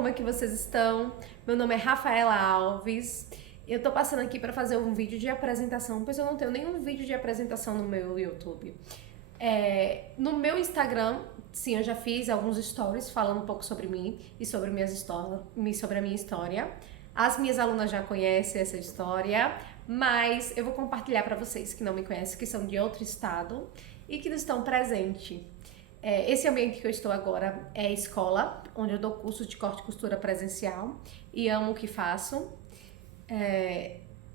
como é que vocês estão? Meu nome é Rafaela Alves. Eu tô passando aqui para fazer um vídeo de apresentação, pois eu não tenho nenhum vídeo de apresentação no meu YouTube. No meu Instagram, sim, eu já fiz alguns stories falando um pouco sobre mim e sobre sobre a minha história. As minhas alunas já conhecem essa história, mas eu vou compartilhar para vocês que não me conhecem, que são de outro estado e que não estão presentes. Esse ambiente que eu estou agora é a escola, onde eu dou curso de corte e costura presencial e amo o que faço.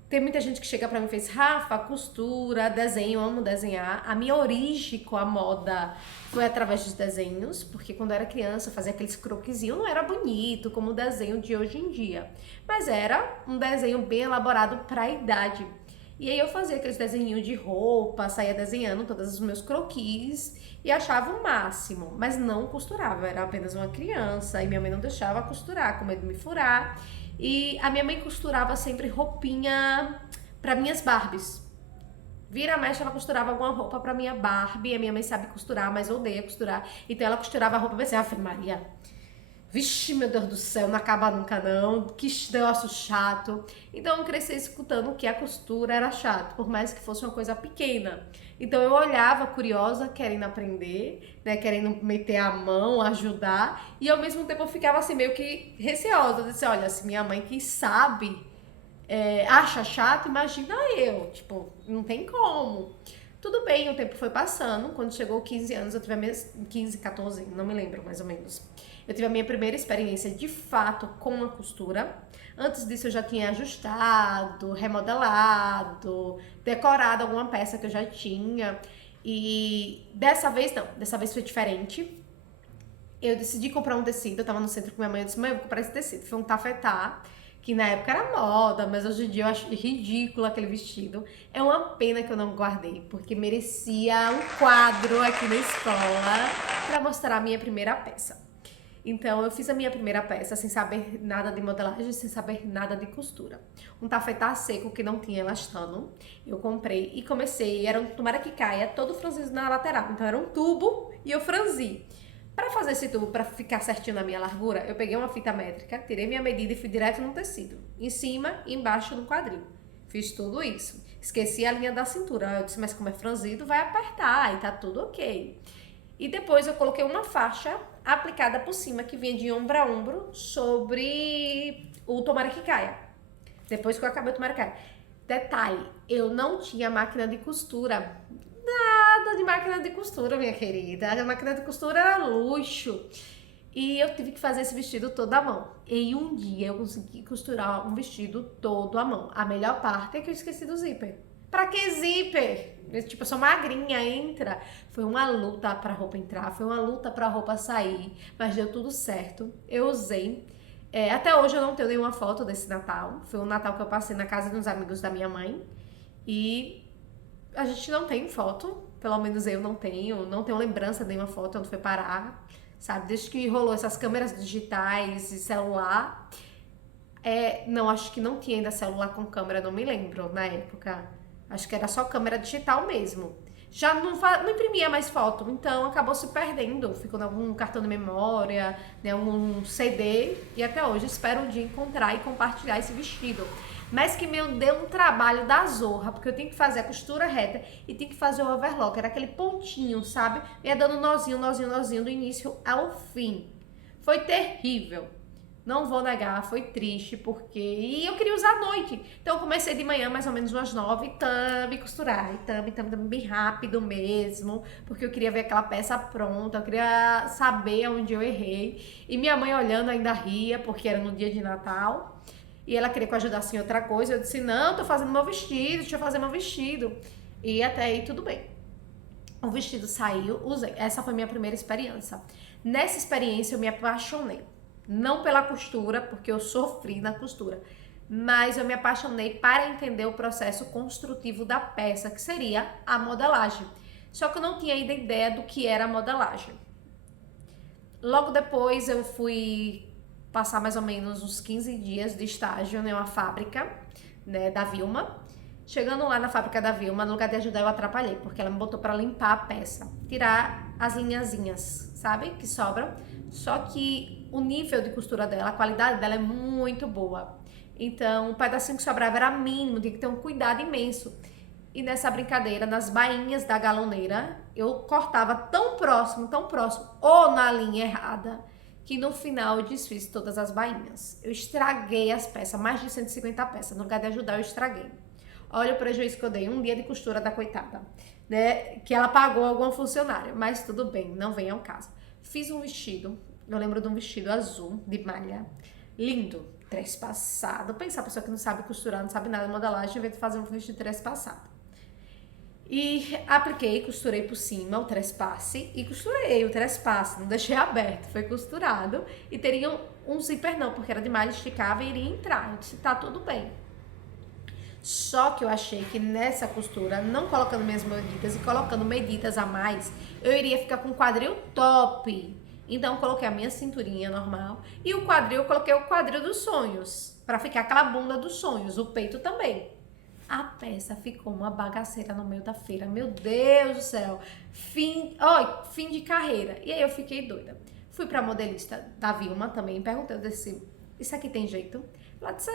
Tem muita gente que chega pra mim e fez: Rafa, costura, desenho, amo desenhar. A minha origem com a moda foi através dos desenhos, porque quando eu era criança eu fazia aqueles croquisinhos, não era bonito como o desenho de hoje em dia, mas era um desenho bem elaborado pra idade. E aí eu fazia aqueles desenhinhos de roupa, saía desenhando todos os meus croquis e achava o máximo, mas não costurava, era apenas uma criança e minha mãe não deixava costurar, com medo de me furar. E a minha mãe costurava sempre roupinha para minhas Barbies. Vira a mexe, ela costurava alguma roupa pra minha Barbie. A minha mãe sabe costurar, mas odeia costurar. Então ela costurava a roupa e pensei: Ave Maria, vixe, meu Deus do céu, não acaba nunca não, que negócio chato. Então eu cresci escutando que a costura era chato, por mais que fosse uma coisa pequena. Então eu olhava curiosa, querendo aprender, né, querendo meter a mão, ajudar, e ao mesmo tempo eu ficava assim meio que receosa. Eu disse: olha, se minha mãe que sabe acha chato, imagina eu, tipo, não tem como. Tudo bem, o tempo foi passando. Quando chegou 15 anos, eu tive a minha 15, 14, não me lembro mais ou menos. Eu tive a minha primeira experiência de fato com a costura. Antes disso eu já tinha ajustado, remodelado, decorado alguma peça que eu já tinha. E dessa vez não, dessa vez foi diferente. Eu decidi comprar um tecido, eu tava no centro com minha mãe, eu disse: mãe, eu vou comprar esse tecido. Foi um tafetá, que na época era moda, mas hoje em dia eu acho ridículo aquele vestido. É uma pena que eu não guardei, porque merecia um quadro aqui na escola para mostrar a minha primeira peça. Então eu fiz a minha primeira peça sem saber nada de modelagem, sem saber nada de costura. Um tafetá seco que não tinha elastano. Eu comprei e comecei, era um tomara que caia, todo franzido na lateral. Então era um tubo e eu franzi. Para fazer esse tubo, para ficar certinho na minha largura, eu peguei uma fita métrica, tirei minha medida e fui direto no tecido. Em cima e embaixo no quadril. Fiz tudo isso. Esqueci a linha da cintura. Eu disse: mas como é franzido, vai apertar e tá tudo ok. E depois eu coloquei uma faixa aplicada por cima, que vinha de ombro a ombro, sobre o tomara que caia. Depois que eu acabei o tomara que caia. Detalhe, eu não tinha máquina de costura. Nada de máquina de costura, minha querida. A máquina de costura era luxo. E eu tive que fazer esse vestido todo à mão. Em um dia eu consegui costurar um vestido todo à mão. A melhor parte é que eu esqueci do zíper. Pra que zíper? Tipo, eu sou magrinha, entra. Foi uma luta pra roupa entrar, foi uma luta pra roupa sair, mas deu tudo certo. Eu usei. Até hoje eu não tenho nenhuma foto desse Natal. Foi um Natal que eu passei na casa de uns amigos da minha mãe. E a gente não tem foto, pelo menos eu não tenho lembrança de nenhuma foto onde foi parar, sabe? Desde que rolou essas câmeras digitais e celular. Não, acho que não tinha ainda celular com câmera, não me lembro na época. Acho que era só câmera digital mesmo. Já não imprimia mais foto, então acabou se perdendo. Ficou em algum cartão de memória, né, um CD. E até hoje espero um dia encontrar e compartilhar esse vestido. Mas que me deu um trabalho da zorra, porque eu tenho que fazer a costura reta e tenho que fazer o overlock. Era aquele pontinho, sabe? Ia dando nozinho do início ao fim. Foi terrível. Não vou negar, foi triste, porque... E eu queria usar à noite. Então eu comecei de manhã, mais ou menos umas 9, e costurar. E thumb, bem rápido mesmo, porque eu queria ver aquela peça pronta, eu queria saber onde eu errei. E minha mãe olhando ainda ria, porque era no dia de Natal. E ela queria que eu ajudasse em outra coisa. Eu disse: não, tô fazendo meu vestido, deixa eu fazer meu vestido. E até aí tudo bem. O vestido saiu, usei. Essa foi minha primeira experiência. Nessa experiência eu me apaixonei. Não pela costura, porque eu sofri na costura, mas eu me apaixonei para entender o processo construtivo da peça, que seria a modelagem. Só que eu não tinha ainda ideia do que era a modelagem. Logo depois eu fui passar mais ou menos uns 15 dias de estágio em uma fábrica, né, da Vilma. Chegando lá na fábrica da Vilma, no lugar de ajudar, eu atrapalhei, porque ela me botou para limpar a peça, tirar as linhazinhas, sabe, que sobram. Só que o nível de costura dela, a qualidade dela é muito boa. Então, o pedacinho que sobrava era mínimo, tinha que ter um cuidado imenso. E nessa brincadeira, nas bainhas da galoneira, eu cortava tão próximo, ou na linha errada, que no final eu desfiz todas as bainhas. Eu estraguei as peças, mais de 150 peças. No lugar de ajudar, eu estraguei. Olha o prejuízo que eu dei, um dia de costura da coitada, né? Que ela pagou alguma funcionária, mas tudo bem, não vem ao caso. Fiz um vestido, eu lembro de um vestido azul, de malha, lindo, trespassado. Pensa, a pessoa que não sabe costurar, não sabe nada de modelagem, vem fazer um vestido trespassado. E apliquei, costurei por cima o trespasse e costurei o trespasse, não deixei aberto, foi costurado e teria um zíper não, porque era de malha, esticava e iria entrar. Eu disse, tá tudo bem. Só que eu achei que nessa costura, não colocando minhas medidas e colocando medidas a mais, eu iria ficar com quadril top. Então eu coloquei a minha cinturinha normal e o quadril, eu coloquei o quadril dos sonhos, pra ficar aquela bunda dos sonhos, o peito também. A peça ficou uma bagaceira no meio da feira. Meu Deus do céu. Fim de carreira. E aí eu fiquei doida. Fui pra modelista da Vilma também. Perguntei, eu disse, isso aqui tem jeito? Ela disse,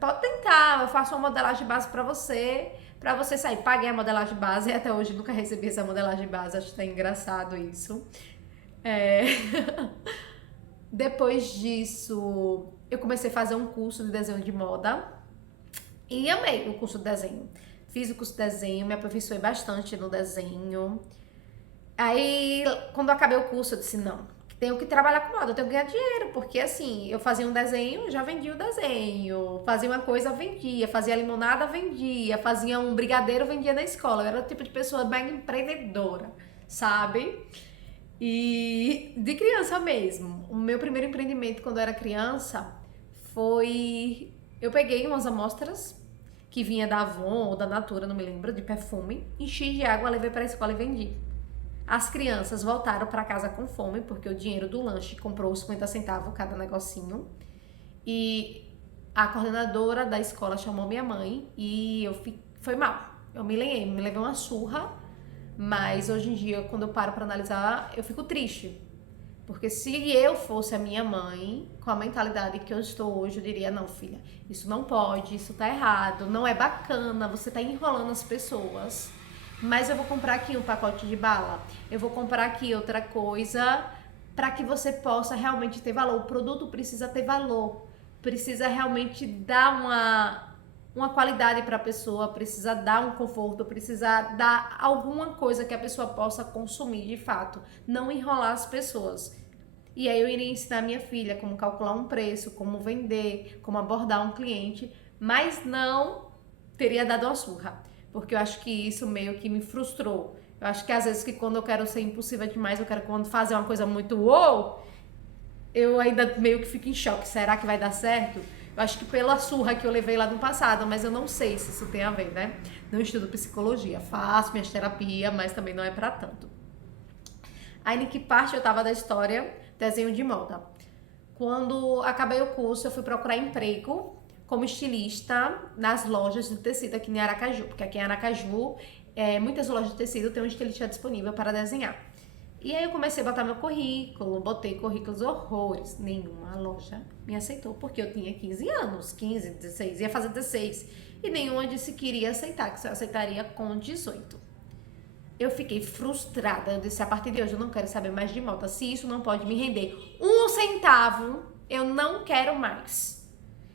pode tentar. Eu faço uma modelagem base pra você sair. Paguei a modelagem base e até hoje nunca recebi essa modelagem base. Acho que tá engraçado isso. Depois disso, eu comecei a fazer um curso de desenho de moda. E amei o curso de desenho. Fiz o curso de desenho, me aperfeiçoei bastante no desenho. Aí, quando eu acabei o curso, eu disse, não, tenho que trabalhar com moda, eu tenho que ganhar dinheiro. Porque assim, eu fazia um desenho, já vendia o desenho. Fazia uma coisa, vendia. Fazia limonada, vendia. Fazia um brigadeiro, vendia na escola. Eu era o tipo de pessoa mega empreendedora, sabe? E de criança mesmo. O meu primeiro empreendimento quando eu era criança foi... Eu peguei umas amostras que vinha da Avon ou da Natura, não me lembro, de perfume, enchi de água, levei para a escola e vendi. As crianças voltaram para casa com fome, porque o dinheiro do lanche comprou 50 centavos cada negocinho. E a coordenadora da escola chamou minha mãe e foi mal. Eu me levei uma surra, mas hoje em dia, quando eu paro para analisar, eu fico triste. Porque se eu fosse a minha mãe, com a mentalidade que eu estou hoje, eu diria, não, filha, isso não pode, isso tá errado, não é bacana, você tá enrolando as pessoas. Mas eu vou comprar aqui um pacote de bala, eu vou comprar aqui outra coisa para que você possa realmente ter valor. O produto precisa ter valor, precisa realmente dar uma qualidade para a pessoa, precisa dar um conforto, precisa dar alguma coisa que a pessoa possa consumir de fato, não enrolar as pessoas. E aí eu iria ensinar minha filha como calcular um preço, como vender, como abordar um cliente, mas não teria dado uma surra, porque eu acho que isso meio que me frustrou. Eu acho que às vezes que quando eu quero ser impulsiva demais, eu quero quando fazer uma coisa muito uou, eu ainda meio que fico em choque, será que vai dar certo? Eu acho que pela surra que eu levei lá no passado, mas eu não sei se isso tem a ver, né? Não estudo psicologia, faço minhas terapias, mas também não é pra tanto. Aí, em que parte eu tava da história? Desenho de moda. Quando acabei o curso, eu fui procurar emprego como estilista nas lojas de tecido aqui em Aracaju, porque aqui em Aracaju, muitas lojas de tecido têm um estilista disponível para desenhar. E aí eu comecei a botar meu currículo, botei currículos horrores. Nenhuma loja me aceitou, porque eu tinha 15 anos, 15, 16, ia fazer 16. E nenhuma disse que iria aceitar, que só aceitaria com 18. Eu fiquei frustrada, eu disse, a partir de hoje eu não quero saber mais de moda. Se isso não pode me render um centavo, eu não quero mais.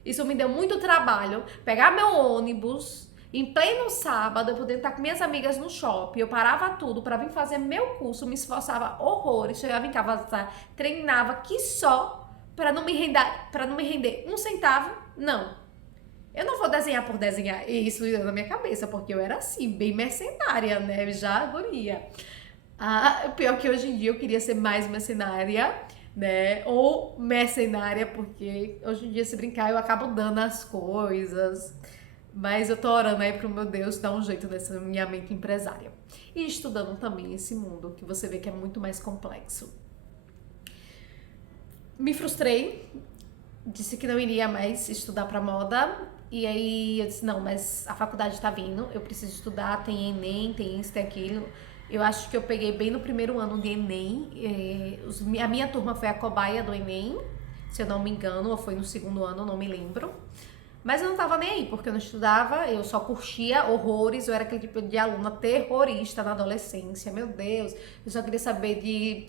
Isso me deu muito trabalho, pegar meu ônibus... Em pleno sábado, eu podia estar com minhas amigas no shopping, eu parava tudo para vir fazer meu curso, me esforçava horrores, chegava em casa, treinava que só para não me render um centavo. Não, eu não vou desenhar por desenhar, isso na minha cabeça, porque eu era assim, bem mercenária, né, já guria. Pior que hoje em dia eu queria ser mais mercenária, né, ou mercenária, porque hoje em dia se brincar eu acabo dando as coisas... Mas eu tô orando aí pro meu Deus dar um jeito nessa minha mente empresária. E estudando também esse mundo, que você vê que é muito mais complexo. Me frustrei, disse que não iria mais estudar pra moda. E aí eu disse, não, mas a faculdade tá vindo, eu preciso estudar, tem Enem, tem isso, tem aquilo. Eu acho que eu peguei bem no primeiro ano de Enem. A minha turma foi a cobaia do Enem, se eu não me engano, ou foi no segundo ano, eu não me lembro. Mas eu não tava nem aí, porque eu não estudava, eu só curtia horrores, eu era aquele tipo de aluna terrorista na adolescência, meu Deus. Eu só queria saber de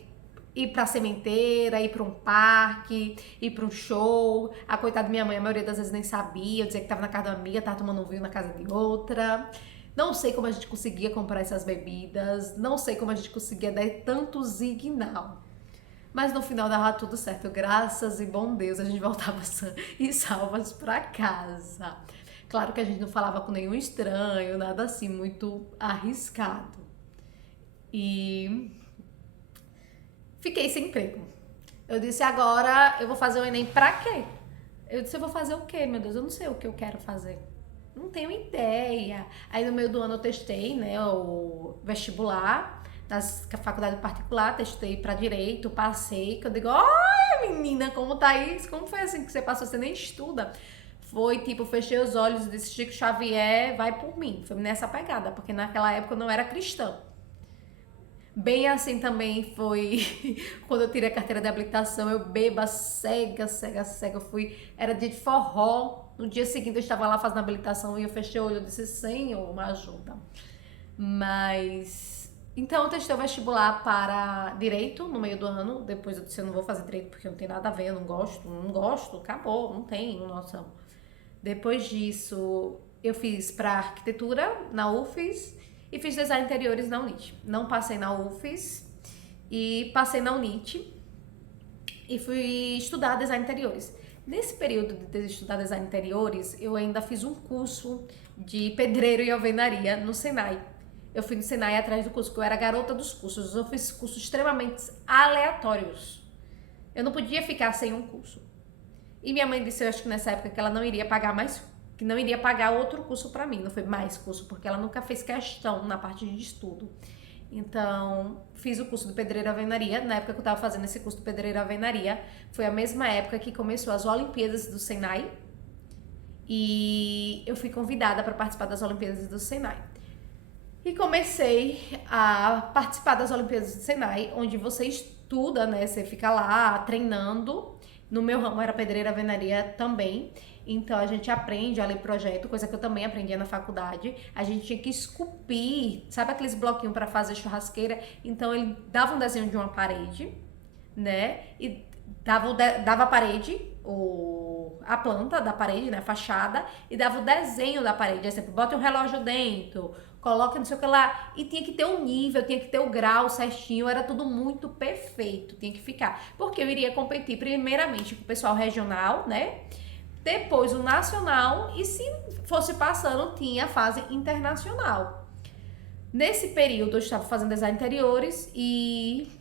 ir pra sementeira, ir pra um parque, ir pra um show. A coitada da minha mãe, a maioria das vezes nem sabia, eu dizia que tava na casa de uma amiga, tava tomando um vinho na casa de outra. Não sei como a gente conseguia comprar essas bebidas, não sei como a gente conseguia dar tanto zignal. Mas no final dava tudo certo, graças e bom Deus, a gente voltava sã e salvas pra casa. Claro que a gente não falava com nenhum estranho, nada assim muito arriscado. E fiquei sem emprego. Eu disse, agora eu vou fazer o Enem pra quê? Eu disse, eu vou fazer o quê, meu Deus? Eu não sei o que eu quero fazer. Não tenho ideia. Aí no meio do ano eu testei, né, o vestibular da faculdade particular, testei pra direito, passei, que eu digo, ai menina, como tá isso? Como foi assim que você passou? Você nem estuda. Foi tipo, fechei os olhos e disse, Chico Xavier, vai por mim. Foi nessa pegada, porque naquela época eu não era cristã. Bem assim também foi quando eu tirei a carteira de habilitação, eu beba cega, cega, cega. Era dia de forró. No dia seguinte eu estava lá fazendo a habilitação e eu fechei o olho e disse, Senhor, me ajuda. Mas então eu testei o vestibular para direito no meio do ano. Depois eu disse, eu não vou fazer direito porque não tem nada a ver, eu não gosto, acabou, não tenho noção. Depois disso, eu fiz para arquitetura na UFES e fiz design interiores na UNIT. Não passei na UFES e passei na UNIT e fui estudar design interiores. Nesse período de estudar design interiores, eu ainda fiz um curso de pedreiro e alvenaria no Senai. Eu fui no Senai atrás do curso, porque eu era garota dos cursos. Eu fiz cursos extremamente aleatórios. Eu não podia ficar sem um curso. E minha mãe disse, eu acho que nessa época, que ela não iria pagar mais, que não iria pagar outro curso pra mim. Não foi mais curso, porque ela nunca fez questão na parte de estudo. Então, fiz o curso de pedreiro e alvenaria. Na época que eu tava fazendo esse curso de pedreiro e alvenaria, foi a mesma época que começou as Olimpíadas do Senai. E eu fui convidada para participar das Olimpíadas do Senai. E comecei a participar das Olimpíadas do Senai, onde você estuda, né? Você fica lá treinando. No meu ramo era pedreira e alvenaria também. Então a gente aprende a ler projeto, coisa que eu também aprendia na faculdade. A gente tinha que esculpir, sabe aqueles bloquinhos para fazer churrasqueira? Então ele dava um desenho de uma parede, né? E dava a parede, a planta da parede, né? A fachada, e dava o desenho da parede. Aí você bota um relógio dentro, coloca não sei o que lá. E tinha que ter um nível, tinha que ter o grau certinho, era tudo muito perfeito, tinha que ficar. Porque eu iria competir primeiramente com o pessoal regional, né? Depois o nacional e se fosse passando, tinha a fase internacional. Nesse período eu estava fazendo design interiores e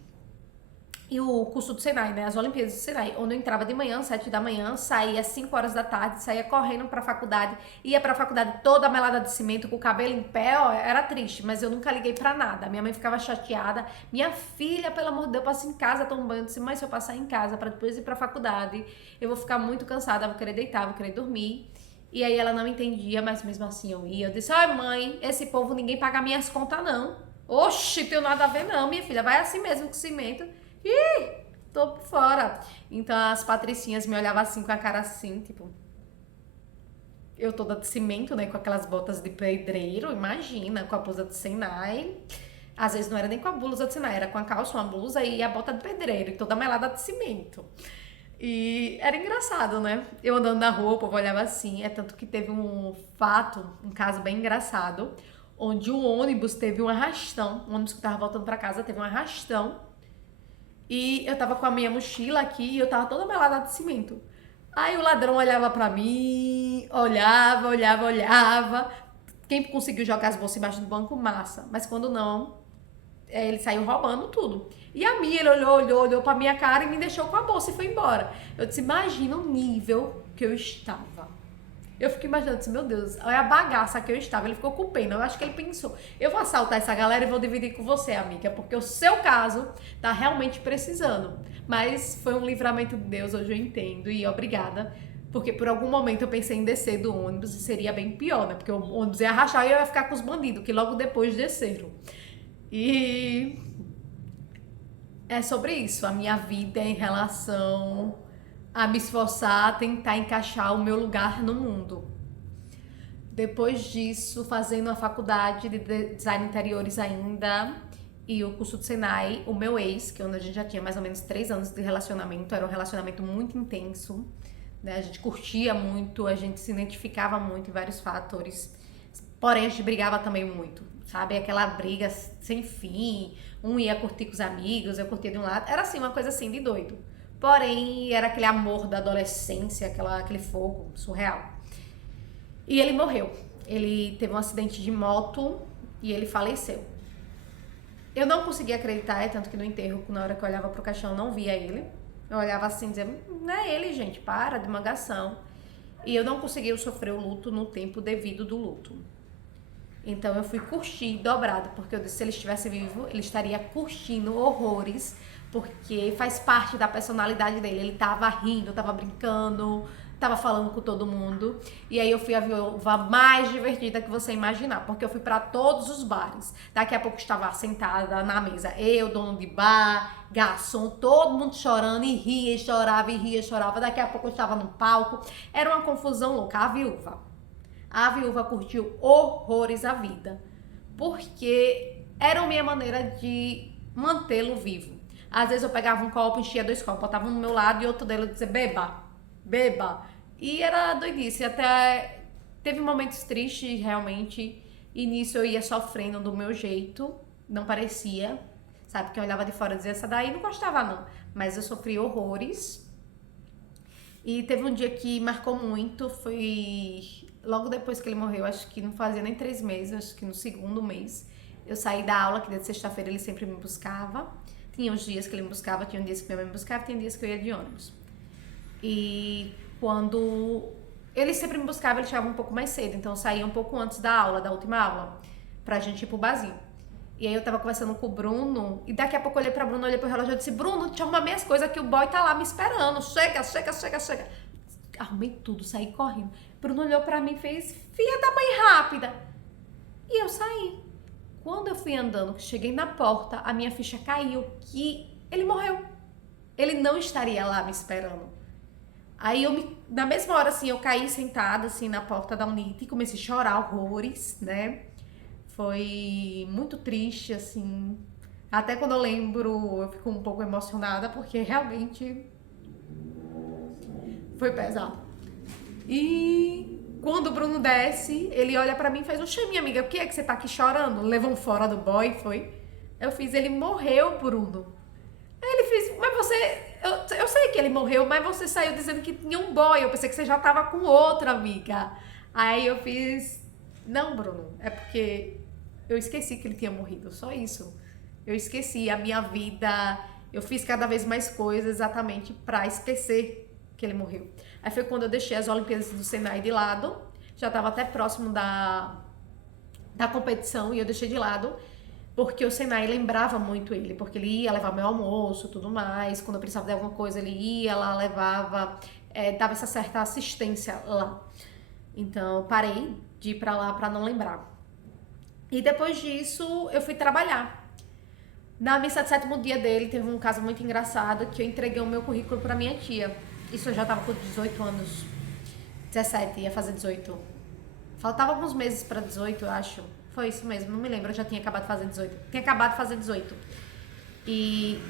o curso do Senai, né? As Olimpíadas do Senai, onde eu entrava de manhã, 7 da manhã, saía às 5 horas da tarde, saía correndo pra faculdade, ia pra faculdade toda melada de cimento, com o cabelo em pé, ó, era triste, mas eu nunca liguei pra nada. Minha mãe ficava chateada. Minha filha, pelo amor de Deus, passa em casa tomando. Eu disse, mãe, se eu passar em casa pra depois ir pra faculdade, eu vou ficar muito cansada, vou querer deitar, vou querer dormir. E aí ela não entendia, mas mesmo assim eu ia. Eu disse, ai mãe, esse povo ninguém paga minhas contas não. Oxi, tem nada a ver não, minha filha, vai assim mesmo com cimento. Ih, tô por fora. Então as patricinhas me olhavam assim com a cara assim, tipo, eu toda de cimento, né, com aquelas botas de pedreiro, imagina, com a blusa de Senai. Às vezes não era nem com a blusa de Senai, era com a calça, uma blusa e a bota de pedreiro, e toda melada de cimento. E era engraçado, né? Eu andando na rua, o povo olhava assim, é tanto que teve um caso bem engraçado, onde o ônibus teve um arrastão, o ônibus que tava voltando pra casa teve um arrastão. E eu tava com a minha mochila aqui e eu tava toda melada de cimento. Aí o ladrão olhava pra mim, olhava. Quem conseguiu jogar as bolsas embaixo do banco, massa. Mas quando não, ele saiu roubando tudo. E a minha, ele olhou pra minha cara e me deixou com a bolsa e foi embora. Eu disse, imagina o nível que eu estava. Eu fiquei imaginando, disse, meu Deus, olha a bagaça que eu estava. Ele ficou com pena, eu acho que ele pensou, eu vou assaltar essa galera e vou dividir com você, amiga, porque o seu caso tá realmente precisando. Mas foi um livramento de Deus, hoje eu entendo, e obrigada, porque por algum momento eu pensei em descer do ônibus e seria bem pior, né? Porque o ônibus ia rachar e eu ia ficar com os bandidos, que logo depois desceram. E é sobre isso, a minha vida em relação a me esforçar, a tentar encaixar o meu lugar no mundo. Depois disso, fazendo a faculdade de design interiores ainda e o curso do Senai, o meu ex, que é onde a gente já tinha mais ou menos 3 anos de relacionamento, era um relacionamento muito intenso, né? A gente curtia muito, a gente se identificava muito em vários fatores, porém a gente brigava também muito, sabe? Aquela briga sem fim, um ia curtir com os amigos, eu curtia de um lado, era assim, uma coisa assim de doido. Porém, era aquele amor da adolescência, aquele fogo surreal. E ele morreu. Ele teve um acidente de moto e ele faleceu. Eu não conseguia acreditar, tanto que no enterro, na hora que eu olhava pro caixão, eu não via ele. Eu olhava assim, dizendo, não é ele, gente, para de mangação. E eu não conseguia sofrer o luto no tempo devido do luto. Então eu fui curtir dobrado, porque eu disse, se ele estivesse vivo, ele estaria curtindo horrores, porque faz parte da personalidade dele. Ele tava rindo, tava brincando, tava falando com todo mundo. E aí eu fui a viúva mais divertida que você imaginar, porque eu fui para todos os bares. Daqui a pouco estava sentada na mesa, eu, dono de bar, garçom, todo mundo chorando e ria, e chorava, e ria, e chorava. Daqui a pouco eu estava no palco. Era uma confusão louca. A viúva curtiu horrores a vida, porque era a minha maneira de mantê-lo vivo. Às vezes eu pegava um copo, enchia 2 copos, botava um do meu lado e outro dele e dizia, beba. E era doidice, até teve momentos tristes realmente, e nisso eu ia sofrendo do meu jeito, não parecia, sabe, que eu olhava de fora e dizia, essa daí não gostava não, mas eu sofri horrores. E teve um dia que marcou muito, foi logo depois que ele morreu, acho que não fazia nem 3 meses, acho que no 2º mês, eu saí da aula, que dia de sexta-feira ele sempre me buscava, tinha uns dias que ele me buscava, tinha dias que minha mãe me buscava, tinha dias que eu ia de ônibus. E quando ele sempre me buscava, ele chegava um pouco mais cedo, então eu saía um pouco antes da aula, da última aula, pra gente ir pro barzinho. E aí eu tava conversando com o Bruno, e daqui a pouco eu olhei pra Bruno, olhei pro relógio e disse, Bruno, deixa eu arrumar minhas coisas que o boy tá lá me esperando, chega. Arrumei tudo, saí correndo. Bruno olhou pra mim e fez, filha da mãe, rápida. E eu saí. Quando eu fui andando, que cheguei na porta, a minha ficha caiu, que ele morreu. Ele não estaria lá me esperando. Aí na mesma hora assim, eu caí sentada assim na porta da Unite e comecei a chorar horrores, né? Foi muito triste, assim. Até quando eu lembro, eu fico um pouco emocionada, porque realmente foi pesado. E quando o Bruno desce, ele olha pra mim e faz, oxe, minha amiga, o que é que você tá aqui chorando? Levou um fora do boy, foi? Eu fiz, ele morreu, Bruno. Aí ele fez, mas você... Eu sei que ele morreu, mas você saiu dizendo que tinha um boy. Eu pensei que você já tava com outra, amiga. Aí eu fiz, não, Bruno, é porque eu esqueci que ele tinha morrido, só isso. Eu esqueci a minha vida, eu fiz cada vez mais coisas exatamente pra esquecer que ele morreu. Aí foi quando eu deixei as Olimpíadas do Senai de lado, já tava até próximo da competição e eu deixei de lado, porque o Senai lembrava muito ele, porque ele ia levar meu almoço, tudo mais, quando eu precisava de alguma coisa ele ia lá, levava, dava essa certa assistência lá. Então eu parei de ir pra lá pra não lembrar. E depois disso eu fui trabalhar. Na missa de 7º dia dele teve um caso muito engraçado, que eu entreguei o meu currículo pra minha tia. Isso eu já tava com 18 anos, 17, ia fazer 18. Faltava alguns meses pra 18, eu acho. Foi isso mesmo, não me lembro, eu já tinha acabado de fazer 18. Tinha acabado de fazer 18. E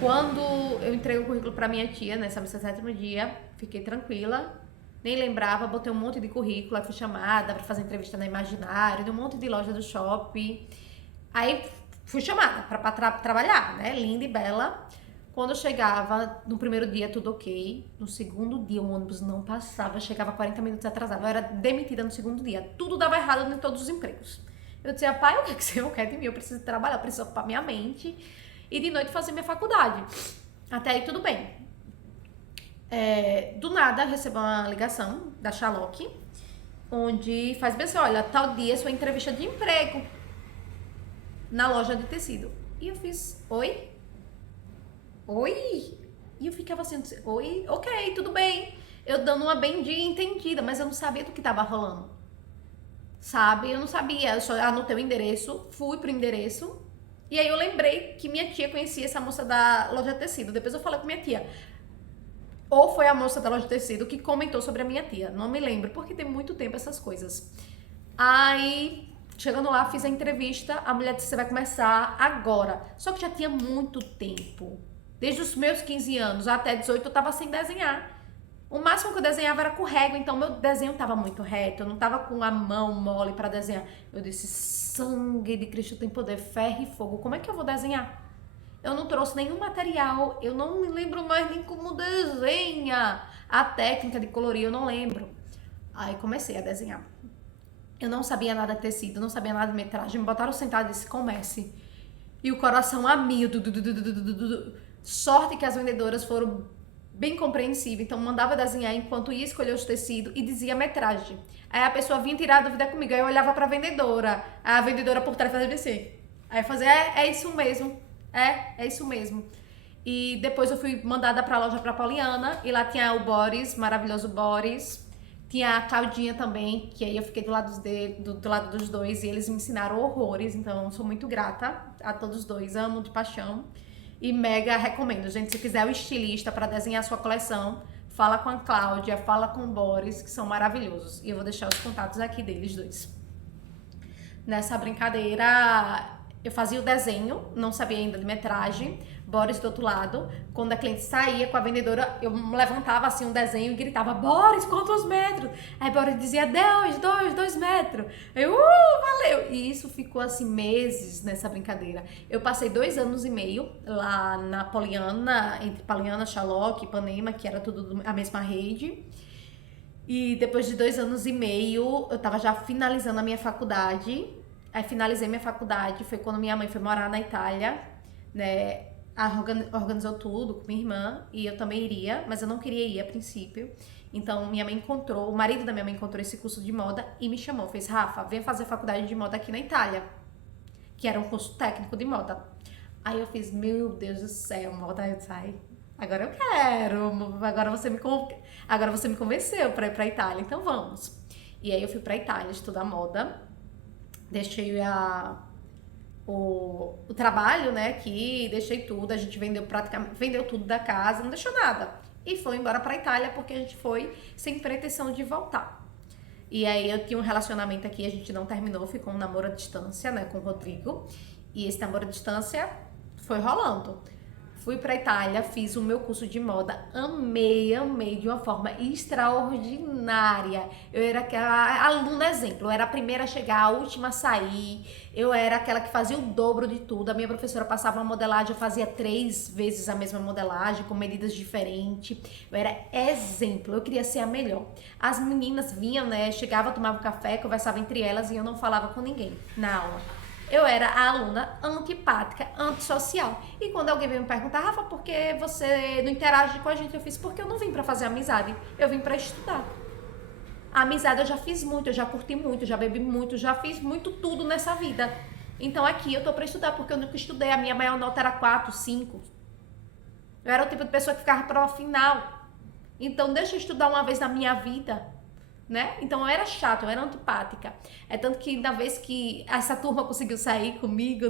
quando eu entreguei o currículo pra minha tia, nessa missa de 7º dia, fiquei tranquila, nem lembrava, botei um monte de currículo, aí fui chamada pra fazer entrevista na Imaginário, de um monte de loja do shopping. Aí fui chamada pra trabalhar, né, linda e bela. Quando eu chegava, no primeiro dia tudo ok, no 2º dia o ônibus não passava, chegava 40 minutos atrasado, eu era demitida no 2º dia, tudo dava errado em todos os empregos. Eu dizia, pai, o que você quer de mim? Eu preciso trabalhar, eu preciso ocupar minha mente e de noite fazer minha faculdade. Até aí tudo bem. Do nada, eu recebo uma ligação da Sherlock, onde faz bem assim, olha, tal dia é sua entrevista de emprego na loja de tecido. E eu fiz, oi? E eu ficava assim, oi, ok, tudo bem. Eu dando uma bem de entendida, mas eu não sabia do que tava rolando. Sabe? Eu não sabia, eu só anotei o endereço, fui pro endereço E aí eu lembrei que minha tia conhecia essa moça da loja de tecido. Depois eu falei com minha tia. Ou foi a moça da loja de tecido que comentou sobre a minha tia. Não me lembro, porque tem muito tempo essas coisas. Aí, chegando lá, fiz a entrevista. A mulher disse, você vai começar agora. Só que já tinha muito tempo. Desde os meus 15 anos até 18, eu tava sem desenhar. O máximo que eu desenhava era com régua, então meu desenho tava muito reto. Eu não tava com a mão mole pra desenhar. Eu disse, sangue de Cristo tem poder, ferro e fogo. Como é que eu vou desenhar? Eu não trouxe nenhum material, eu não me lembro mais nem como desenha. A técnica de colorir, eu não lembro. Aí comecei a desenhar. Eu não sabia nada de tecido, não sabia nada de metragem. Me botaram sentado e disse, comece. E o coração a mil. Sorte que as vendedoras foram bem compreensíveis. Então mandava desenhar enquanto ia escolher os tecidos e dizia a metragem. Aí a pessoa vinha tirar a dúvida comigo. Aí eu olhava pra vendedora. A vendedora por trás fazia assim. Aí eu fazia, é isso mesmo. É isso mesmo. E depois eu fui mandada pra loja pra Poliana. E lá tinha o Boris, maravilhoso Boris. Tinha a Claudinha também, que aí eu fiquei do lado dos dois. E eles me ensinaram horrores. Então eu sou muito grata a todos os dois. Amo de paixão. E mega recomendo, gente. Se quiser o estilista pra desenhar a sua coleção, fala com a Cláudia, fala com o Boris, que são maravilhosos. E eu vou deixar os contatos aqui deles dois. Nessa brincadeira, eu fazia o desenho, não sabia ainda de metragem, Boris do outro lado. Quando a cliente saía com a vendedora, eu levantava assim um desenho e gritava, Boris, quantos metros? Aí Boris dizia, 2 metros. Eu, valeu! E isso ficou assim meses nessa brincadeira. Eu passei 2 anos e meio lá na Poliana, entre Poliana, Xaloc, Ipanema, que era tudo a mesma rede. E depois de 2 anos e meio, eu tava já finalizando a minha faculdade. Aí finalizei minha faculdade, foi quando minha mãe foi morar na Itália, né? Organizou tudo com minha irmã e eu também iria, mas eu não queria ir a princípio. Então minha mãe encontrou, o marido da minha mãe encontrou esse curso de moda e me chamou, fez, Rafa, venha fazer faculdade de moda aqui na Itália, que era um curso técnico de moda. Aí eu fiz, meu Deus do céu, moda, eu sai. Agora eu quero, agora você me convenceu pra ir pra Itália, então vamos. E aí eu fui pra Itália estudar moda, deixei o trabalho, né, aqui, deixei tudo, a gente vendeu tudo da casa, não deixou nada. E foi embora pra Itália porque a gente foi sem pretensão de voltar. E aí eu tinha um relacionamento aqui, a gente não terminou, ficou um namoro à distância, né, com o Rodrigo. E esse namoro à distância foi rolando. Fui pra Itália, fiz o meu curso de moda, amei de uma forma extraordinária. Eu era aquela aluna exemplo, eu era a primeira a chegar, a última a sair, eu era aquela que fazia o dobro de tudo. A minha professora passava uma modelagem, eu fazia 3 vezes a mesma modelagem, com medidas diferentes. Eu era exemplo, eu queria ser a melhor. As meninas vinham, né, chegavam, tomavam café, conversavam entre elas e eu não falava com ninguém na aula. Eu era a aluna antipática, antissocial. E quando alguém veio me perguntar, Rafa, por que você não interage com a gente? Eu fiz, porque eu não vim pra fazer amizade, eu vim pra estudar. A amizade eu já fiz muito, eu já curti muito, eu já bebi muito, já fiz muito tudo nessa vida. Então aqui eu tô pra estudar, porque eu nunca estudei, a minha maior nota era 4, 5. Eu era o tipo de pessoa que ficava prova final. Então deixa eu estudar uma vez na minha vida. Né? Então eu era chata, eu era antipática. É tanto que da vez que essa turma conseguiu sair comigo,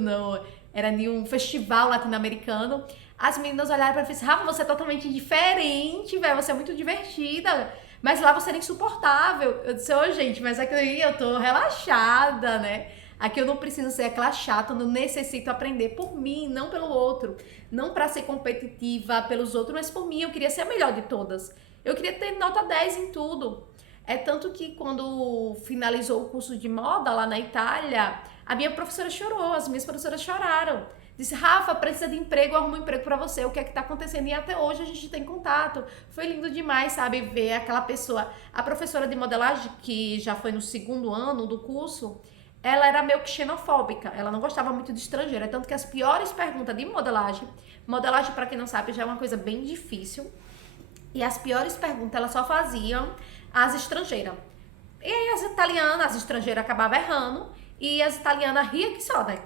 era de um festival latino-americano, as meninas olharam pra mim e falaram, Rafa, você é totalmente diferente, velho, você é muito divertida, mas lá você era insuportável. Eu disse, ô gente, mas aqui eu tô relaxada, né? Aqui eu não preciso ser aquela chata, eu não necessito aprender por mim, não pelo outro. Não pra ser competitiva pelos outros, mas por mim, eu queria ser a melhor de todas. Eu queria ter nota 10 em tudo. É tanto que quando finalizou o curso de moda lá na Itália, a minha professora chorou, as minhas professoras choraram. Disse, Rafa, precisa de emprego, eu arrumo um emprego pra você, o que é que tá acontecendo? E até hoje a gente tem contato. Foi lindo demais, sabe, ver aquela pessoa. A professora de modelagem, que já foi no 2º ano do curso, ela era meio que xenofóbica, ela não gostava muito de estrangeiro. É tanto que as piores perguntas de modelagem pra quem não sabe, já é uma coisa bem difícil. E as piores perguntas elas só faziam as estrangeiras. E aí as estrangeiras acabavam errando e as italianas riam que só, né?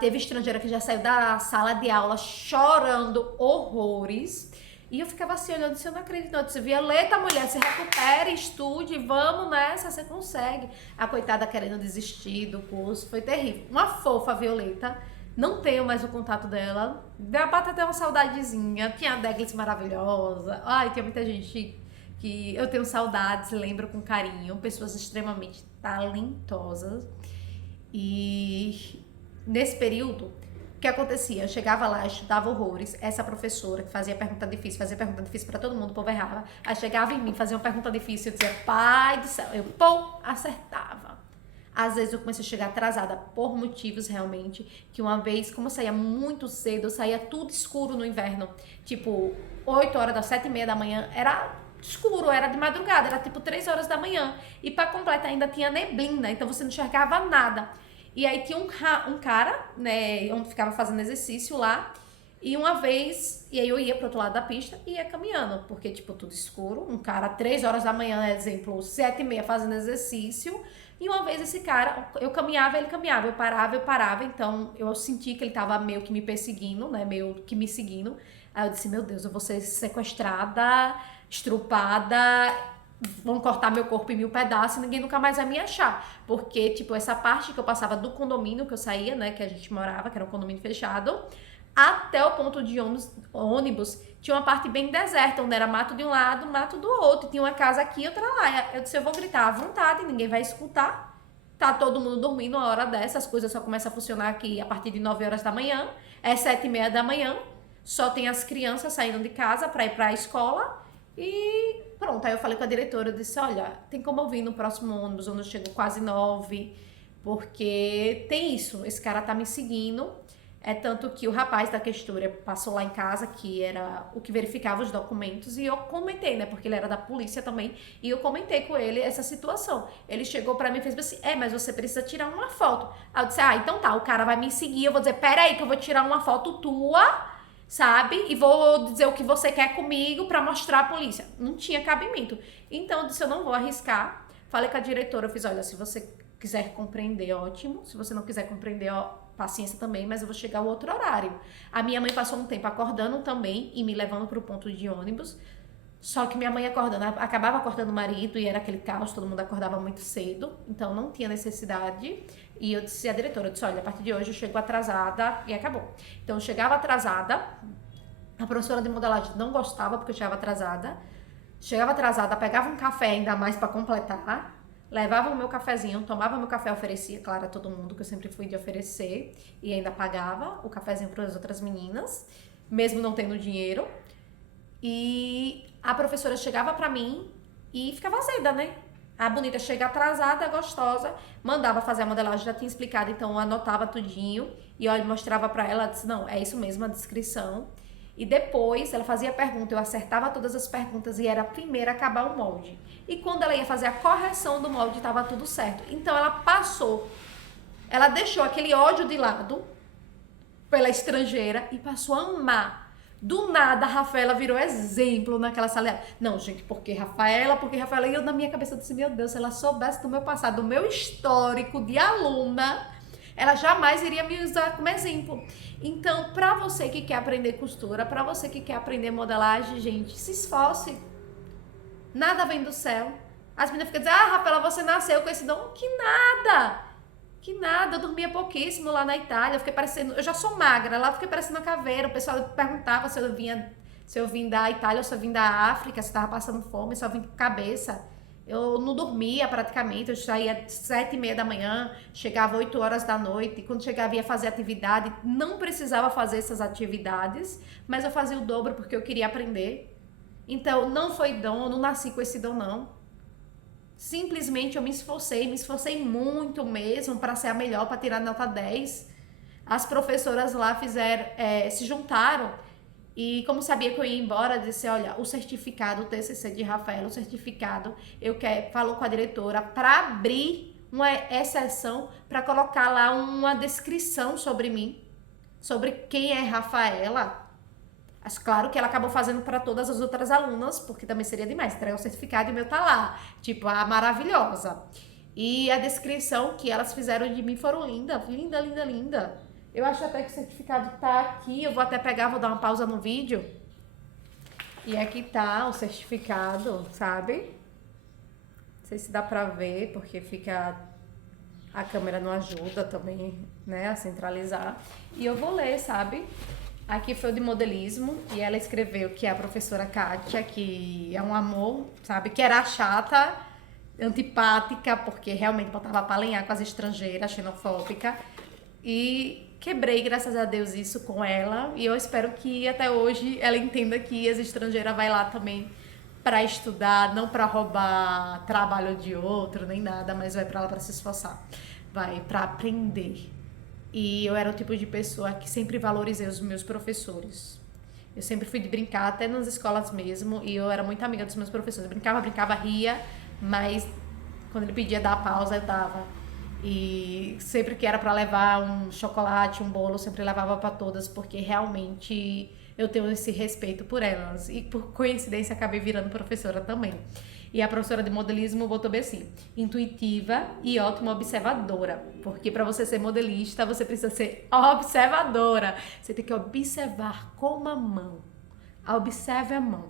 Teve estrangeira que já saiu da sala de aula chorando horrores. E eu ficava assim olhando, se eu não acredito, eu disse, Violeta, mulher, se recupere, estude, vamos nessa, você consegue. A coitada querendo desistir do curso, foi terrível. Uma fofa, Violeta, não tenho mais o contato dela, dá pra ter uma saudadezinha, tinha a Deglis maravilhosa, ai, tinha muita gente que eu tenho saudades, lembro com carinho, pessoas extremamente talentosas. E nesse período, o que acontecia? Eu chegava lá, estudava horrores, essa professora que fazia pergunta difícil pra todo mundo, o povo errava, aí chegava em mim, fazia uma pergunta difícil, eu dizia, pai do céu, eu, acertava. Às vezes eu comecei a chegar atrasada por motivos realmente, que uma vez, como eu saía muito cedo, eu saía tudo escuro no inverno, tipo 8 horas, das 7h30 da manhã, era escuro, era de madrugada, era tipo 3 horas da manhã, e para completar ainda tinha neblina, então você não enxergava nada. E aí tinha um cara, né, onde ficava fazendo exercício lá, e uma vez, e aí eu ia pro outro lado da pista e ia caminhando, porque tipo tudo escuro, um cara 3 horas da manhã, exemplo, 7h30 fazendo exercício. E uma vez esse cara, eu caminhava, ele caminhava, eu parava, então eu senti que ele tava meio que me perseguindo, né, meio que me seguindo. Aí eu disse, meu Deus, eu vou ser sequestrada, estrupada, vão cortar meu corpo em 1000 pedaços e ninguém nunca mais vai me achar. Porque, tipo, essa parte que eu passava do condomínio que eu saía, né, que a gente morava, que era um condomínio fechado, até o ponto de ônibus, tinha uma parte bem deserta, onde era mato de um lado, mato do outro. Tinha uma casa aqui e outra lá. Eu disse, eu vou gritar à vontade, ninguém vai escutar. Tá todo mundo dormindo uma hora dessa, as coisas só começam a funcionar aqui a partir de 9 horas da manhã. É 7h30 da manhã, só tem as crianças saindo de casa pra ir pra escola. E pronto, aí eu falei com a diretora, eu disse, olha, tem como eu vir no próximo ônibus, onde eu chego quase 9, porque tem isso, esse cara tá me seguindo. É tanto que o rapaz da questura passou lá em casa, que era o que verificava os documentos, e eu comentei, né, porque ele era da polícia também, e eu comentei com ele essa situação. Ele chegou pra mim e fez assim, mas você precisa tirar uma foto. Aí eu disse, então tá, o cara vai me seguir, eu vou dizer, pera aí que eu vou tirar uma foto tua, sabe, e vou dizer o que você quer comigo pra mostrar à polícia. Não tinha cabimento. Então eu disse, eu não vou arriscar. Falei com a diretora, eu fiz, olha, se você quiser compreender, ótimo, se você não quiser compreender, paciência também, mas eu vou chegar ao outro horário. A minha mãe passou um tempo acordando também e me levando pro ponto de ônibus, só que minha mãe acabava acordando o marido e era aquele caos, todo mundo acordava muito cedo, então não tinha necessidade. E eu disse à diretora, eu disse, olha, a partir de hoje eu chego atrasada e acabou. Então eu chegava atrasada, a professora de modelagem não gostava porque eu chegava atrasada, pegava um café ainda mais para completar, levava o meu cafezinho, tomava meu café, oferecia, claro, a todo mundo, que eu sempre fui de oferecer, e ainda pagava o cafezinho para as outras meninas, mesmo não tendo dinheiro. E a professora chegava pra mim e ficava azeda, né? A bonita chega atrasada, gostosa, mandava fazer a modelagem, já tinha explicado, então eu anotava tudinho e olha, mostrava pra ela, disse, não, é isso mesmo, a descrição. E depois ela fazia pergunta, eu acertava todas as perguntas e era a primeira a acabar o molde. E quando ela ia fazer a correção do molde, estava tudo certo. Então ela deixou aquele ódio de lado pela estrangeira e passou a amar. Do nada, a Rafaela virou exemplo naquela sala. Não, gente, porque Rafaela, e eu na minha cabeça disse, meu Deus, se ela soubesse do meu passado, do meu histórico de aluna, ela jamais iria me usar como exemplo. Então, pra você que quer aprender costura, pra você que quer aprender modelagem, gente, se esforce. Nada vem do céu. As meninas ficam dizendo, Rafaela, você nasceu com esse dom. Que nada! Que nada, eu dormia pouquíssimo lá na Itália, eu já sou magra, lá eu fiquei parecendo uma caveira, o pessoal perguntava se eu vim da Itália ou se eu vim da África, se eu tava passando fome, se eu vim com cabeça. Eu não dormia praticamente, eu saía 7h30 da manhã, chegava 8 horas da noite, e quando chegava ia fazer atividade, não precisava fazer essas atividades, mas eu fazia o dobro porque eu queria aprender. Então, não foi dom, eu não nasci com esse dom, não. Simplesmente eu me esforcei muito mesmo para ser a melhor, para tirar nota 10. As professoras lá se juntaram e como sabia que eu ia embora, disse, olha, o certificado, o TCC de Rafaela, o certificado, falou com a diretora para abrir uma exceção para colocar lá uma descrição sobre mim, sobre quem é Rafaela. Mas claro que ela acabou fazendo para todas as outras alunas, porque também seria demais, entregar o certificado e o meu tá lá, tipo, a maravilhosa. E a descrição que elas fizeram de mim foram linda. Eu acho até que o certificado tá aqui, eu vou até pegar, vou dar uma pausa no vídeo E aqui tá o certificado, sabe? Não sei se dá pra ver, porque fica... A câmera não ajuda também, né, a centralizar. E eu vou ler, sabe? Aqui foi o de modelismo e ela escreveu que é a professora Kátia, que é um amor, sabe? Que era chata, antipática, porque realmente botava pra alinhar com as estrangeiras, xenofóbica. E quebrei, graças a Deus, isso com ela. E eu espero que até hoje ela entenda que as estrangeiras vai lá também para estudar, não para roubar trabalho de outro, nem nada, mas vai para lá para se esforçar. Vai para aprender. E eu era o tipo de pessoa que sempre valorizei os meus professores. Eu sempre fui de brincar, até nas escolas mesmo, e eu era muito amiga dos meus professores. Eu brincava, ria, mas quando ele pedia dar pausa, eu dava. E sempre que era para levar um chocolate, um bolo, eu sempre levava para todas, porque realmente eu tenho esse respeito por elas. E por coincidência acabei virando professora também. E a professora de modelismo botou bem assim: intuitiva e ótima observadora. Porque para você ser modelista, você precisa ser observadora. Você tem que observar com a mão. Observe a mão.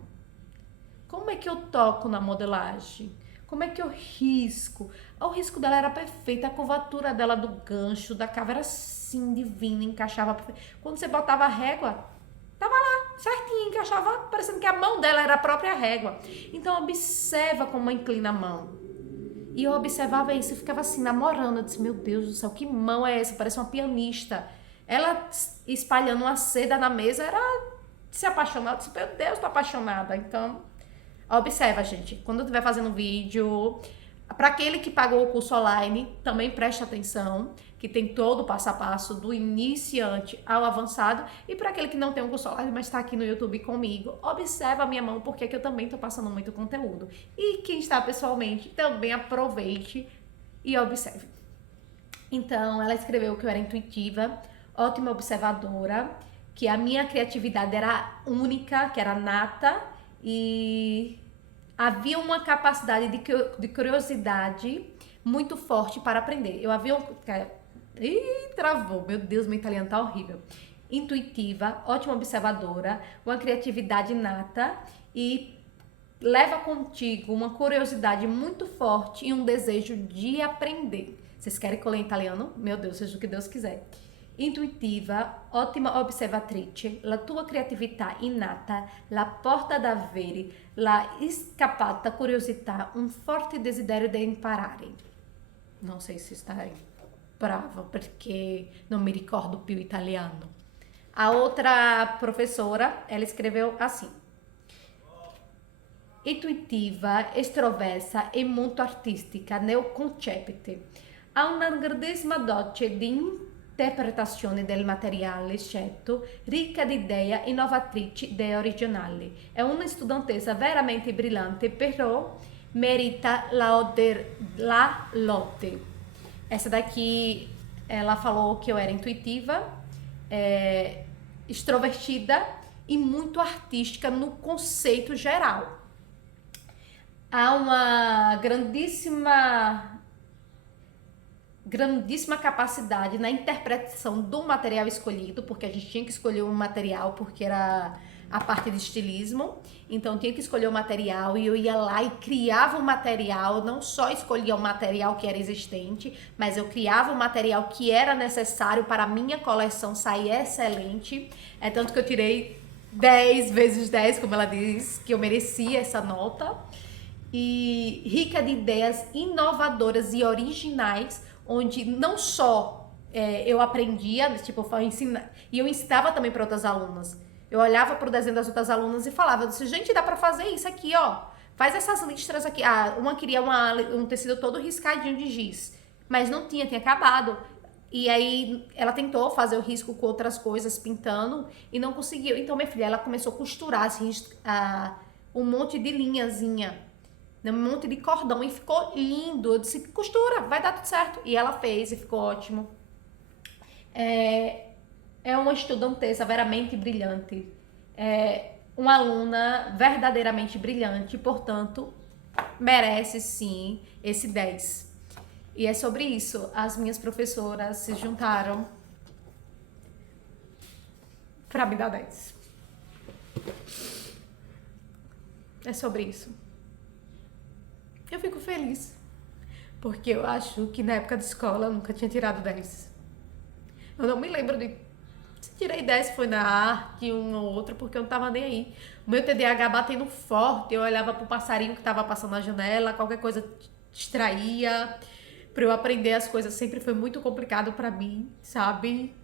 Como é que eu toco na modelagem? Como é que eu risco? O risco dela era perfeito, a curvatura dela do gancho, da cava era assim, divina, encaixava perfeito. Quando você botava a régua, tava lá, certinho, encaixava, parecendo que a mão dela era a própria régua. Então observa como inclina a mão. E eu observava isso e ficava assim, namorando. Eu disse, meu Deus do céu, que mão é essa? Parece uma pianista. Ela espalhando uma seda na mesa, era se apaixonar. Eu disse, meu Deus, tô apaixonada. Então, observa, gente. Quando eu estiver fazendo vídeo, para aquele que pagou o curso online, também preste atenção, que tem todo o passo a passo do iniciante ao avançado. E para aquele que não tem um curso online, mas está aqui no YouTube comigo, observa a minha mão, porque aqui eu também estou passando muito conteúdo. E quem está pessoalmente, também aproveite e observe. Então, ela escreveu que eu era intuitiva, ótima observadora, que a minha criatividade era única, que era nata, e havia uma capacidade de curiosidade muito forte para aprender. Eu havia travou, meu Deus, meu italiano tá horrível. Intuitiva, ótima observadora, uma criatividade nata e leva contigo uma curiosidade muito forte e um desejo de aprender. Vocês querem que eu leia em italiano? Meu Deus, seja o que Deus quiser. Intuitiva, ottima osservatrice, la tua creatività innata, la porta da avere, la scappata curiosità, un forte desiderio di imparare. Não sei se está brava, perché non mi ricordo più italiano. A outra professora, ela escreveu assim: intuitiva, estroversa e molto artistica nel concepito. Ha una grandissima dote di interpretazione del materiale scelto, ricca di idee innovatrici e originali. È una studentessa veramente brillante, però merita la lode. Essa daqui, ela falou que eu era intuitiva, extrovertida e muito artística no conceito geral. Há uma grandíssima capacidade na interpretação do material escolhido, porque a gente tinha que escolher um material, porque era a parte de estilismo, então tinha que escolher o material e eu ia lá e criava um material, não só escolhia o material que era existente, mas eu criava o material que era necessário para a minha coleção sair excelente, é tanto que eu tirei 10 vezes 10, como ela diz, que eu merecia essa nota, e rica de ideias inovadoras e originais, onde não só eu aprendia, tipo, e eu ensinava também para outras alunas. Eu olhava para o desenho das outras alunas e falava, eu disse, gente, dá para fazer isso aqui, ó. Faz essas listras aqui. Ah, uma queria um tecido todo riscadinho de giz, mas não tinha acabado. E aí ela tentou fazer o risco com outras coisas, pintando, e não conseguiu. Então, minha filha, ela começou a costurar assim, um monte de linhazinha, um monte de cordão, e ficou lindo. Eu disse, costura, vai dar tudo certo. E ela fez e ficou ótimo. É uma estudantessa veramente brilhante. É uma aluna verdadeiramente brilhante, portanto, merece sim esse 10. E é sobre isso. As minhas professoras se juntaram para me dar 10. É sobre isso. Eu fico feliz, porque eu acho que na época de escola eu nunca tinha tirado 10. Eu não me lembro de se tirei 10 foi na arte, uma ou outra, porque eu não tava nem aí. O meu TDAH batendo forte, eu olhava pro passarinho que tava passando na janela, qualquer coisa distraía. Pra eu aprender as coisas sempre foi muito complicado pra mim, sabe?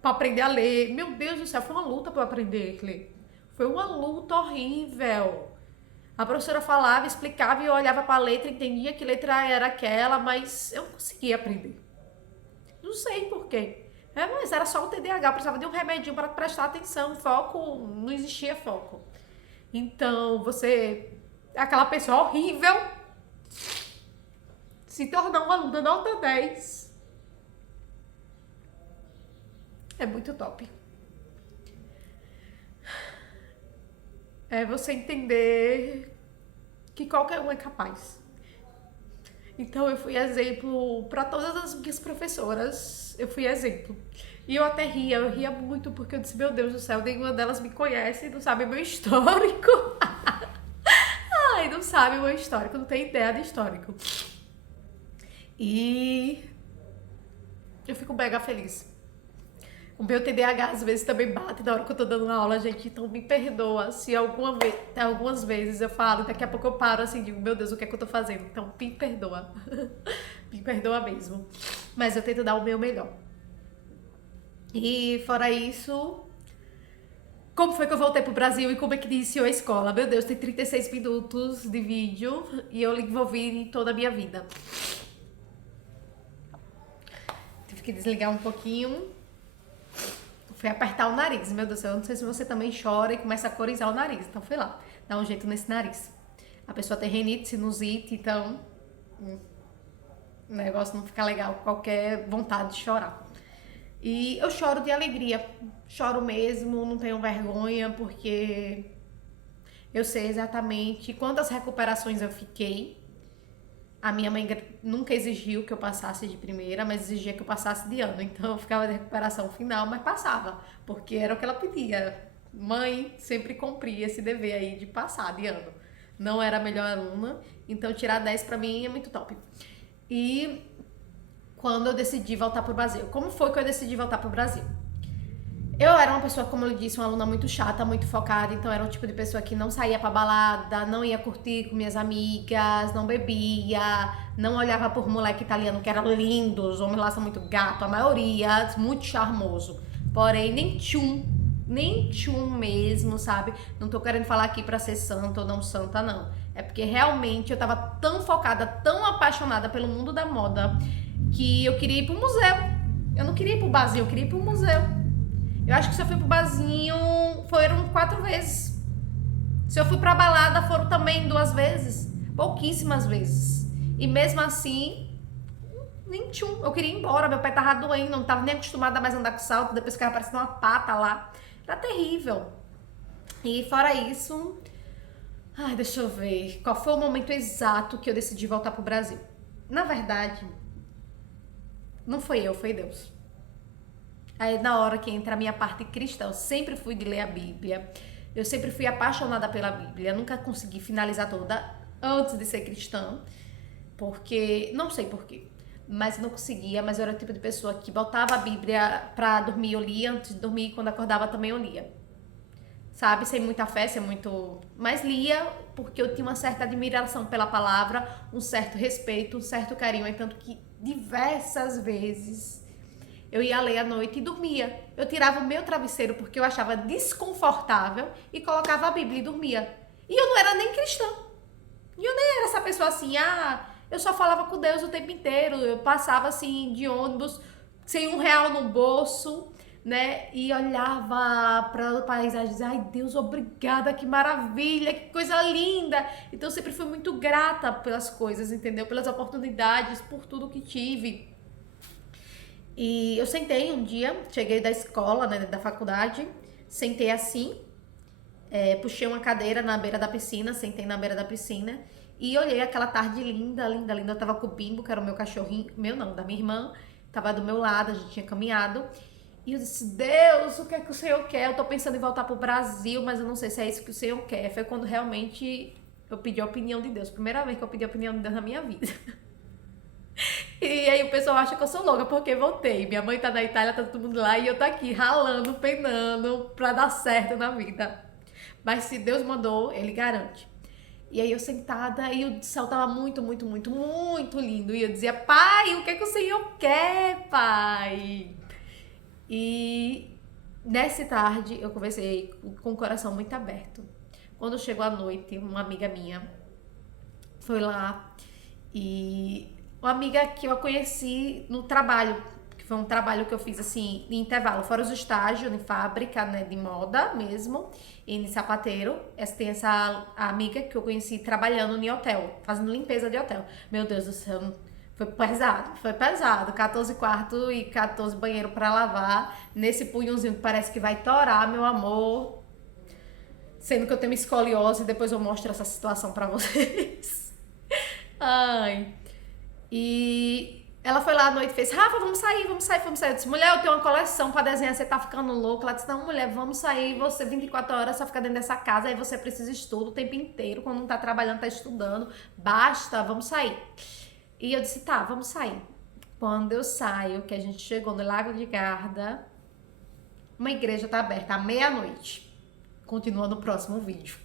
Pra aprender a ler. Meu Deus do céu, foi uma luta pra eu aprender a ler. Foi uma luta horrível. A professora falava, explicava e eu olhava pra letra, entendia que letra era aquela, mas eu não conseguia aprender. Não sei porquê. Mas era só o TDAH, eu precisava de um remedinho para prestar atenção, foco, não existia foco. Então, você, aquela pessoa horrível, se tornar uma aluna nota 10 é muito top. É você entender que qualquer um é capaz. Então eu fui exemplo para todas as minhas professoras. Eu fui exemplo. E eu até ria, eu ria muito porque eu disse, meu Deus do céu, nenhuma delas me conhece, não sabe meu histórico. Ai, não sabe o meu histórico, não tem ideia de histórico. E eu fico mega feliz. O meu TDAH às vezes também bate na hora que eu tô dando aula, gente. Então me perdoa se algumas vezes eu falo e daqui a pouco eu paro assim e digo, meu Deus, o que é que eu tô fazendo? Então me perdoa. Me perdoa mesmo. Mas eu tento dar o meu melhor. E fora isso, como foi que eu voltei pro Brasil e como é que iniciou a escola? Meu Deus, tem 36 minutos de vídeo e eu envolvi em toda a minha vida. Tive que desligar um pouquinho. Fui apertar o nariz. Meu Deus do céu, eu não sei se você também chora e começa a corizar o nariz. Então fui lá, dar um jeito nesse nariz. A pessoa tem rinite, sinusite, então o negócio não fica legal, qualquer vontade de chorar. E eu choro de alegria, choro mesmo, não tenho vergonha, porque eu sei exatamente quantas recuperações eu fiquei. A minha mãe nunca exigiu que eu passasse de primeira, mas exigia que eu passasse de ano. Então eu ficava de recuperação final, mas passava, porque era o que ela pedia. Mãe sempre cumpria esse dever aí de passar de ano. Não era a melhor aluna, então tirar 10 pra mim é muito top. E quando eu decidi voltar pro Brasil, como foi que eu decidi voltar pro Brasil? Eu era uma pessoa, como eu disse, uma aluna muito chata, muito focada, então era um tipo de pessoa que não saía pra balada, não ia curtir com minhas amigas, não bebia, não olhava por moleque italiano que eram lindos, homens lá são muito gato, a maioria, muito charmoso. Porém, nem tchum mesmo, sabe? Não tô querendo falar aqui pra ser santa ou não santa, não. É porque realmente eu tava tão focada, tão apaixonada pelo mundo da moda, que eu queria ir pro museu. Eu não queria ir pro barzinho, eu queria ir pro museu. Eu acho que se eu fui pro barzinho, foram 4 vezes. Se eu fui pra balada, foram também 2 vezes. Pouquíssimas vezes. E mesmo assim, nem tchum. Eu queria ir embora, meu pé tava doendo, não tava nem acostumada a mais andar com salto, depois ficava parecendo uma pata lá. Era terrível. E fora isso, ai, deixa eu ver, qual foi o momento exato que eu decidi voltar pro Brasil? Na verdade, não foi eu, foi Deus. Aí na hora que entra a minha parte cristã, eu sempre fui de ler a Bíblia, eu sempre fui apaixonada pela Bíblia, eu nunca consegui finalizar toda antes de ser cristã, porque, não sei porquê, mas não conseguia, mas eu era o tipo de pessoa que botava a Bíblia pra dormir, eu lia, antes de dormir, quando acordava também eu lia. Sabe, sem muita fé, sem muito... Mas lia porque eu tinha uma certa admiração pela palavra, um certo respeito, um certo carinho, tanto que diversas vezes eu ia ler à noite e dormia. Eu tirava o meu travesseiro porque eu achava desconfortável e colocava a Bíblia e dormia. E eu não era nem cristã. E eu nem era essa pessoa assim, eu só falava com Deus o tempo inteiro. Eu passava assim de ônibus, sem R$ 1 no bolso, né? E olhava para a paisagem e dizia, ai Deus, obrigada, que maravilha, que coisa linda. Então eu sempre fui muito grata pelas coisas, entendeu? Pelas oportunidades, por tudo que tive. E eu sentei um dia, cheguei da escola, né, da faculdade, sentei assim, puxei uma cadeira na beira da piscina, sentei na beira da piscina e olhei aquela tarde linda, linda, linda. Eu tava com o Bimbo, que era o meu cachorrinho, meu não, da minha irmã, tava do meu lado, a gente tinha caminhado. E eu disse, Deus, o que é que o Senhor quer? Eu tô pensando em voltar pro Brasil, mas eu não sei se é isso que o Senhor quer. Foi quando realmente Eu pedi a opinião de Deus. Primeira vez que eu pedi a opinião de Deus na minha vida. E aí o pessoal acha que eu sou louca porque voltei. Minha mãe tá na Itália, tá todo mundo lá e eu tô aqui ralando, penando pra dar certo na vida. Mas se Deus mandou, Ele garante. E aí eu sentada e o céu tava muito, muito, muito, muito lindo. E eu dizia, pai, o que é que o Senhor quer, pai? E nessa tarde eu conversei com o coração muito aberto. Quando chegou a noite, uma amiga minha foi lá e uma amiga que eu conheci no trabalho, que foi um trabalho que eu fiz assim, em intervalo, fora os estágios, em fábrica, né, de moda mesmo, e em sapateiro. Tem essa amiga que eu conheci trabalhando em hotel, fazendo limpeza de hotel. Meu Deus do céu, foi pesado. 14 quartos e 14 banheiros pra lavar, nesse punhozinho que parece que vai torar, meu amor. Sendo que eu tenho escoliose, depois eu mostro essa situação pra vocês. Ai. E ela foi lá à noite e fez, Rafa, vamos sair, vamos sair, vamos sair. Eu disse, mulher, eu tenho uma coleção pra desenhar, você tá ficando louca. Ela disse, não, mulher, vamos sair, você 24 horas só fica dentro dessa casa, aí você precisa de estudo o tempo inteiro, quando não tá trabalhando, tá estudando. Basta, vamos sair. E eu disse, tá, vamos sair. Quando eu saio, que a gente chegou no Lago de Garda, uma igreja tá aberta à meia-noite. Continua no próximo vídeo.